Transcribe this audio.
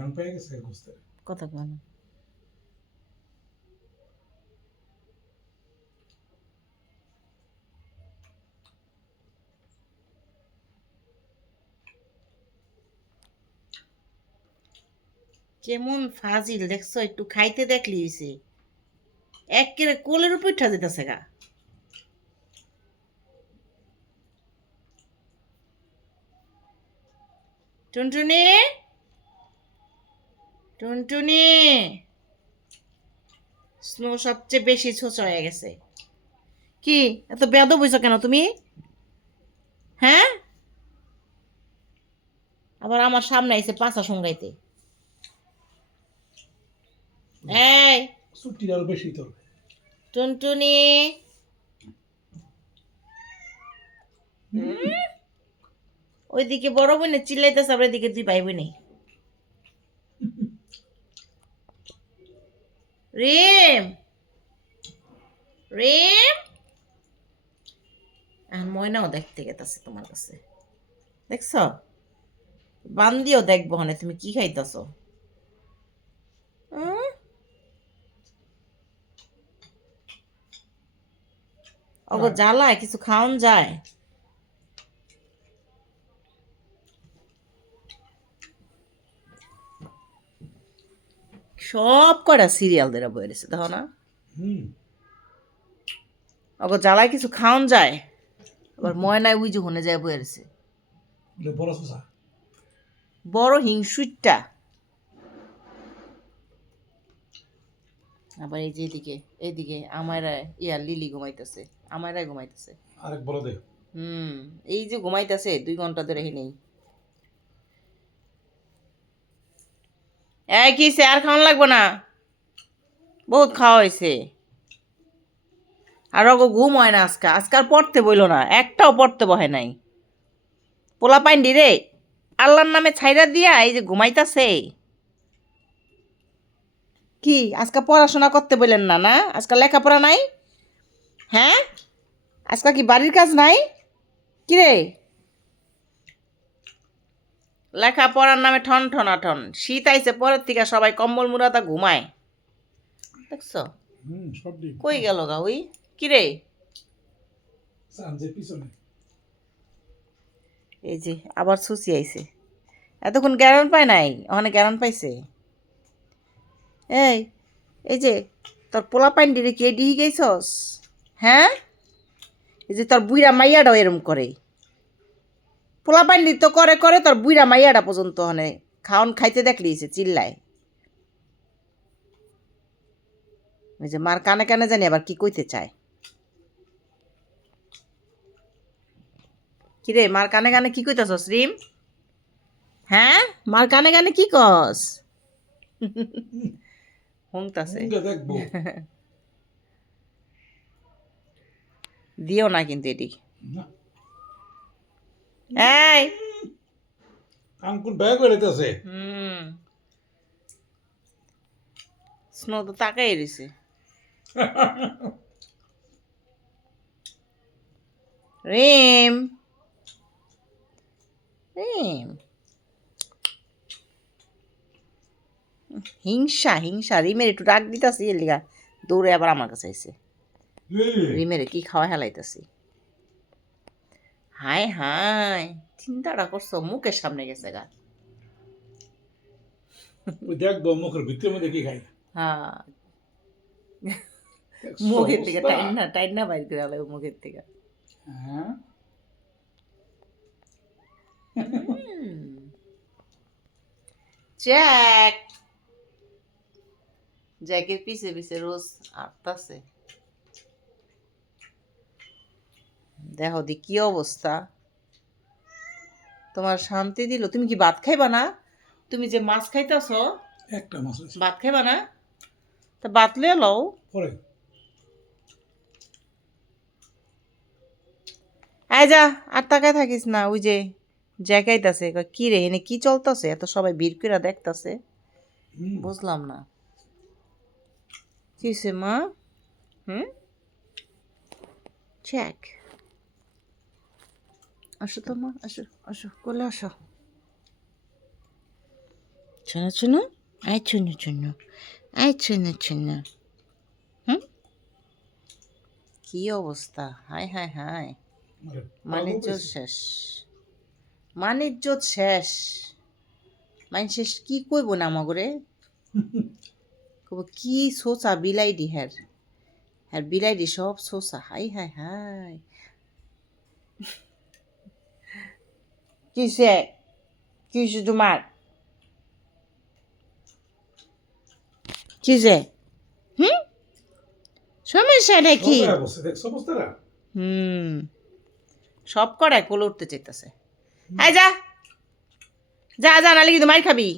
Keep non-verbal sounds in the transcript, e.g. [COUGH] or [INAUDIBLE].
ঘ্রাণ পেয়ে গেছে গোস্তের কথা কন কেমন ফাজিল দেখছ? একটু খাইতে দেখলি হইছে। একেবারে কোলের উপর উঠা যেতেছে গা। টুনটুনি? টুনটুনি! স্নো সবচেয়ে বেশি ছোচ হয়ে গেছে। কি? এত বেদ বইছ কেন তুমি? হ্যাঁ? আবার আমার সামনে আইছে পাঁচা সঙ্গাইতে এই! চুটির আরও বেশি তোর। টুনটুনি! ওইদিকে বড় বোনে চিল্লাইতেছে আবার এদিকে দুই ভাই বোনে। রিম রিম আর ময়নাও দেখতে গেতাছে তোমার কাছে। দেখছ? বান্দিও দেখব হনে তুমি কি খাইতেছ? ওগো জ্বালায় কিছু খাওন যায়। সব কটা সিরিয়াল দেরা বয়ে রয়েছে দেখো না? ওগো জ্বালায় কিছু খাওন যায় আবার ময়নায় উই যে হনে যায় বয়ে রয়েছে। বড় হিংসুইটটা আবার এই যে এদিকে এইদিকে আমার ইয়া লিলি ঘুমাইতেছে আমারাই ঘুমাইতেছে। আরেক বড় দে হুম এই যে ঘুমাইতেছে দুই ঘণ্টা ধরে হি নেই। এই কি সে আর খাওয়ান লাগবো না? বহুত খাওয়া হয়েছে আর ওগো ঘুম হয় না আজকে। আজকে আর পড়তে বইল না। একটাও পড়তে বহে নাই। পোলা পাইন্ডি রে। আল্লাহর নামে ছাইরা দিয়া এই যে ঘুমাইতাছে। কি, আজকে পড়াশোনা করতে বললেন না না? আজকে লেখাপড়া নাই? হ্যাঁ? আজকে কি বাড়ির কাজ নাই? কি রে? লেখাপড়ার নামে ঠন ঠনা ঠন শীত আইছে পরের থেকে সবাই কম্বল মুড়াতা ঘুমায়। দেখছ? কই গেল গা ওই কি রে যে পিছনে। এই যে আবার সুসি আইছে। এতক্ষণ গ্যারান পায় নাই? ওখানে গ্যারান পাইছে? এই এই যে তোর পোলা পাইন ডিরে কে ডিহি গেছস হ্যাঁ? এই যে তোর বুইরা মাইয়াটাও এরম করে। পোলা পাইন তো করে করে তোর বুইরা মাইয়াটা পর্যন্ত ওখানে খাওন খাইতে দেখলিছে চিল্লায়। ওই যে মার কানে কানে জানি আবার কি কইতে চায়। কিরে মার কানে কানে কি কইতাছস রিম? হ্যাঁ? মার কানে কানে কি কস? দেখব। [LAUGHS] দিও না কিন্তু এটি এই। আঙ্কুল ব্যাগ লেতেছে হুম। স্নো তো তাকাই রয়েছে রিম। রিম। হিংসা হিংসা। রিমের একটু রাগ দিতাছি এর লিগা দৌড়ে আবার আমার কাছে আইছে। রিমের কি খাওয়া হেলাইতাছি। হাই হাই চিন্তাটা করছ মুখের সামনে গেছে গা। দেখব মুখের ভিতরের মধ্যে কি খাই হ্যাঁ। মুখের থেকে টাইট না টাইট না বাইর করে আলাদা মুখের থেকে। হ্যাঁ। জ্যাক। জ্যাকের পিছে পিছে রোজ আটতাছে। দেখো দি কি অবস্থা? তোমার শান্তি দিল। তুমি কি ভাত খাইবা না? তুমি যে মাছ খাইতাছ একটা মাছ ভাত খাইবা না? তা ভাত লিয়ে লও। পরে। আয় যা আর তাকায় থাকিস না ওই যে জ্যাকাইতাছে কয়, কি রে এনে কি চলতেছে? এত সবাই ভিড় করে দেখতাছে। বুঝলাম না। কি মা? হুম? চেক আসো তো মা আসো আসো কোলে আসো। চুনো চুনো আয় চুনো চুনো আয় চুনো চুনো হুম? কি অবস্থা? হায় হায় হায়। আরে, মানিজ্য। শেষ। মানিজ্য শেষ। মান শেষ কি কইব না মগরে? [LAUGHS] কব কি সোচা বিলাই দি হ্যার হ্যার বিলাই দি সব সোচা হাই হাই হাই কিসে কিসে তোমার কিসে হুম সমস্যা নাকি সবাই বসে দেখছ অবস্থাটা হুম সব করায় কোলে উঠতে চাইতেছে হ্যাঁ যা যা যা নালে কিন্তু মার খাবি